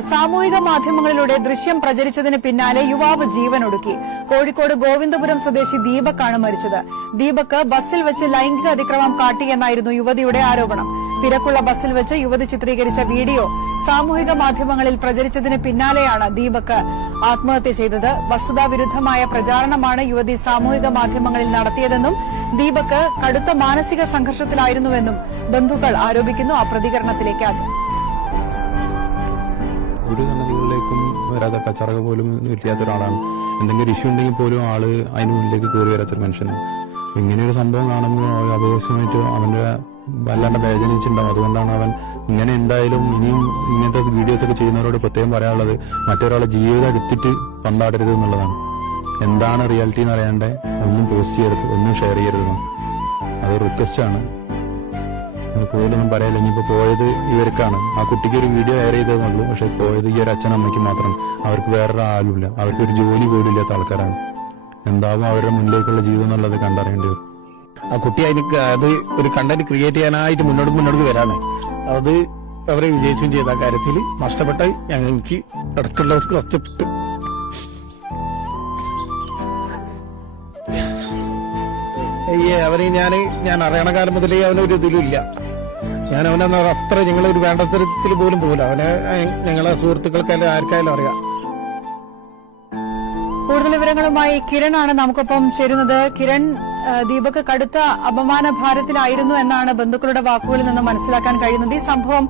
സാമൂഹിക മാധ്യമങ്ങളിലൂടെ ദൃശ്യം പ്രചരിച്ചതിന് പിന്നാലെ യുവാവ് ജീവനൊടുക്കി. കോഴിക്കോട് ഗോവിന്ദപുരം സ്വദേശി ദീപക്കാണ് മരിച്ചത്. ദീപക് ബസ്സിൽ വെച്ച് ലൈംഗിക അതിക്രമം കാട്ടിയെന്നായിരുന്നു യുവതിയുടെ ആരോപണം. തിരക്കുള്ള ബസ്സിൽ വെച്ച് യുവതി ചിത്രീകരിച്ച വീഡിയോ സാമൂഹിക മാധ്യമങ്ങളിൽ പ്രചരിച്ചതിന് പിന്നാലെയാണ് ദീപക് ആത്മഹത്യ ചെയ്തത്. വസ്തുതാവിരുദ്ധമായ പ്രചാരണമാണ് യുവതി സാമൂഹിക മാധ്യമങ്ങളിൽ നടത്തിയതെന്നും ദീപക് കടുത്ത മാനസിക സംഘർഷത്തിലായിരുന്നുവെന്നും ബന്ധുക്കൾ ആരോപിക്കുന്നു. ആ പ്രതികരണത്തിലേക്ക് ഒരു സംഗതികളിലേക്കും വരാതെ കച്ചറക പോലും ഇല്ലാത്ത ഒരാളാണ്. എന്തെങ്കിലും ഇഷ്യൂ ഉണ്ടെങ്കിൽ പോലും ആള് അതിന് മുന്നിലേക്ക് കയറി വരാത്തൊരു മനുഷ്യനാണ്. ഇങ്ങനെയൊരു സംഭവം കാണുമ്പോൾ അപകടമായിട്ട് അവന്റെ വല്ലാണ്ട് വേദനിച്ചിട്ടുണ്ടാവും. അതുകൊണ്ടാണ് അവൻ ഇങ്ങനെ എന്തായാലും ഇനിയും ഇങ്ങനത്തെ വീഡിയോസ് ഒക്കെ ചെയ്യുന്നവരോട് പ്രത്യേകം പറയാനുള്ളത് മറ്റൊരാളെ ജീവിതം എടുത്തിട്ട് പന്താടരുത് എന്നുള്ളതാണ്. എന്താണ് റിയാലിറ്റി എന്ന് അറിയാണ്ട് ഒന്നും പോസ്റ്റ് ചെയ്യരുത്, ഒന്നും ഷെയർ ചെയ്യരുതെന്ന് അതൊരു റിക്വസ്റ്റാണ്. കൂടുതലൊന്നും പറയാനില്ല. ഇനിയിപ്പോൾ പോയത് ഇവർക്കാണ്. ആ കുട്ടിക്ക് ഒരു വീഡിയോ എയർ ചെയ്തതെന്നുള്ളൂ. പക്ഷെ പോയത് ഈ ഒരു അച്ഛനമ്മയ്ക്ക് മാത്രമാണ്. അവർക്ക് വേറൊരു ആളുമില്ല. അവർക്ക് ഒരു ജോലി പോലും ഇല്ലാത്ത ആൾക്കാരാണ്. എന്താവും അവരുടെ മുന്നിലേക്കുള്ള ജീവിതം എന്നുള്ളത് കണ്ടറിയേണ്ടി വരും. ആ കുട്ടി അത് ഒരു കണ്ടന്റ് ക്രിയേറ്റ് ചെയ്യാനായിട്ട് മുന്നോട്ട് വരാണ്. അത് അവരെ വിജയിച്ചും ചെയ്ത കാര്യത്തിൽ നഷ്ടപ്പെട്ട ഞങ്ങൾക്ക് ഇടയ്ക്കുള്ളവർക്ക് നഷ്ടപ്പെട്ടു. അവന് ഞാൻ അറിയണ കാലം മുതലേ അവനൊരു ഇതിലും ഇല്ല. ഞാൻ അവനെ അത്ര ഞങ്ങളൊരു വേണ്ടത്തരത്തിൽ പോലും പോകില്ല. അവനെ ഞങ്ങളെ സുഹൃത്തുക്കൾക്കായാലും ആർക്കായാലും അറിയാം. കൂടുതൽ വിവരങ്ങളുമായി കിരണാണ് നമുക്കൊപ്പം ചേരുന്നത്. കിരൺ, ദീപക് കടുത്ത അപമാന ഭാരത്തിലായിരുന്നു എന്നാണ് ബന്ധുക്കളുടെ വാക്കുകളിൽ നിന്ന് മനസ്സിലാക്കാൻ കഴിയുന്നത്. ഈ സംഭവം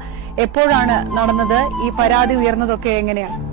എപ്പോഴാണ് നടന്നത്? ഈ പരാതി ഉയർന്നതൊക്കെ എങ്ങനെയാണ്?